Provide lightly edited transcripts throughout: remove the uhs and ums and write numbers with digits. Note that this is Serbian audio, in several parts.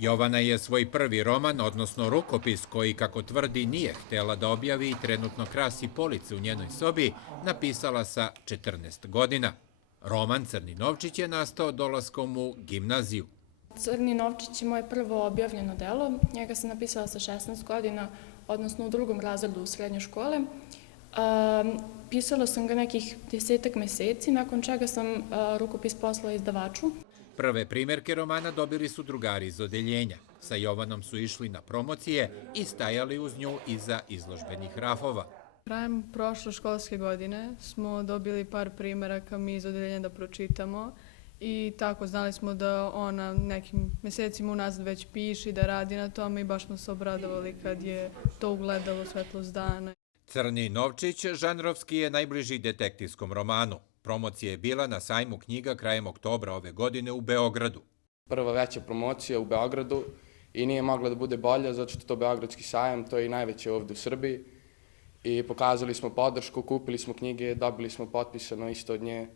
Jovana je svoj prvi roman, odnosno rukopis koji, kako tvrdi, nije htela da objavi i trenutno krasi police u njenoj sobi, napisala sa 14 godina. Roman Crni novčić je nastao dolaskom u gimnaziju. Crni novčić je moje prvo objavljeno delo. Njega sam napisala sa 16 godina, odnosno u 2. razredu srednje škole. Pisala sam ga nekih 10 meseci, nakon čega sam rukopis poslala izdavaču. Prve primjerke romana dobili su drugari iz odeljenja. Sa Jovanom su išli na promocije i stajali uz nju iza izložbenih rafova. Krajem prošle školske godine smo dobili par primjeraka mi iz odeljenja da pročitamo i tako znali smo da ona nekim mesecima unazad već piše i da radi na tome i baš smo se obradovali kad je to ugledalo svetlost dana. Crni novčić žanrovski je najbliži detektivskom romanu. Promocija je bila na sajmu knjiga krajem oktobra ove godine u Beogradu. Prva veća promocija u Beogradu i nije mogla da bude bolja zato što je to Beogradski sajam, to je i najveće ovdje u Srbiji. I pokazali smo podršku, kupili smo knjige, dobili smo potpisano isto od nje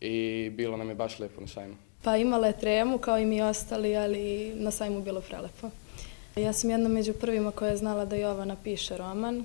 i bilo nam je baš lepo na sajmu. Pa imala je tremu kao i mi ostali, ali na sajmu bilo prelepo. Ja sam jedna među prvima koja je znala da Jovana piše roman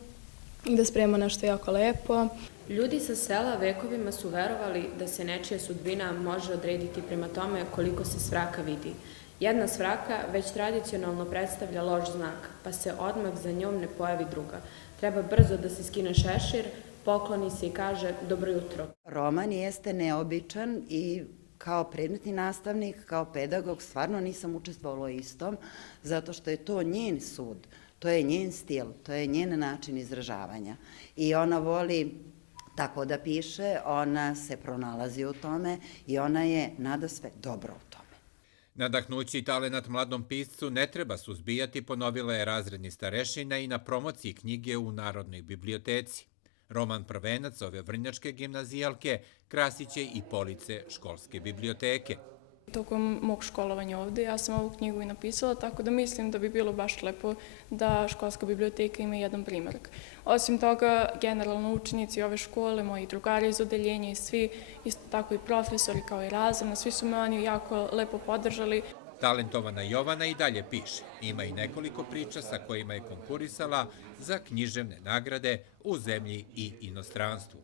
i da sprema nešto jako lepo. Ljudi sa sela vekovima su verovali da se nečija sudbina može odrediti prema tome koliko se svraka vidi. Jedna svraka već tradicionalno predstavlja loš znak, pa se odmah za njom ne pojavi druga. Treba brzo da se skine šešir, pokloni se i kaže dobro jutro. Roman jeste neobičan i kao predmetni nastavnik, kao pedagog, stvarno nisam učestvovala istom, zato što je to njen sud, to je njen stil, to je njen način izražavanja. I ona voli tako da piše, ona se pronalazi u tome i ona je nadasve dobro u tome. Nadahnući talenat mladom piscu ne treba suzbijati, ponovila je razredni starešina i na promociji knjige u Narodnoj biblioteci. Roman prvenac ove vrnjačke gimnazijalke krasit će i police školske biblioteke. Tokom mog školovanja ovde ja sam ovu knjigu i napisala, tako da mislim da bi bilo baš lepo da školska biblioteka ima jedan primjerak. Osim toga, generalno učenici ove škole, moji drugari iz odeljenja i svi, isto tako i profesori kao i razredna, svi su me oni jako lepo podržali. Talentovana Jovana i dalje piše. Ima i nekoliko priča sa kojima je konkurisala za književne nagrade u zemlji i inostranstvu.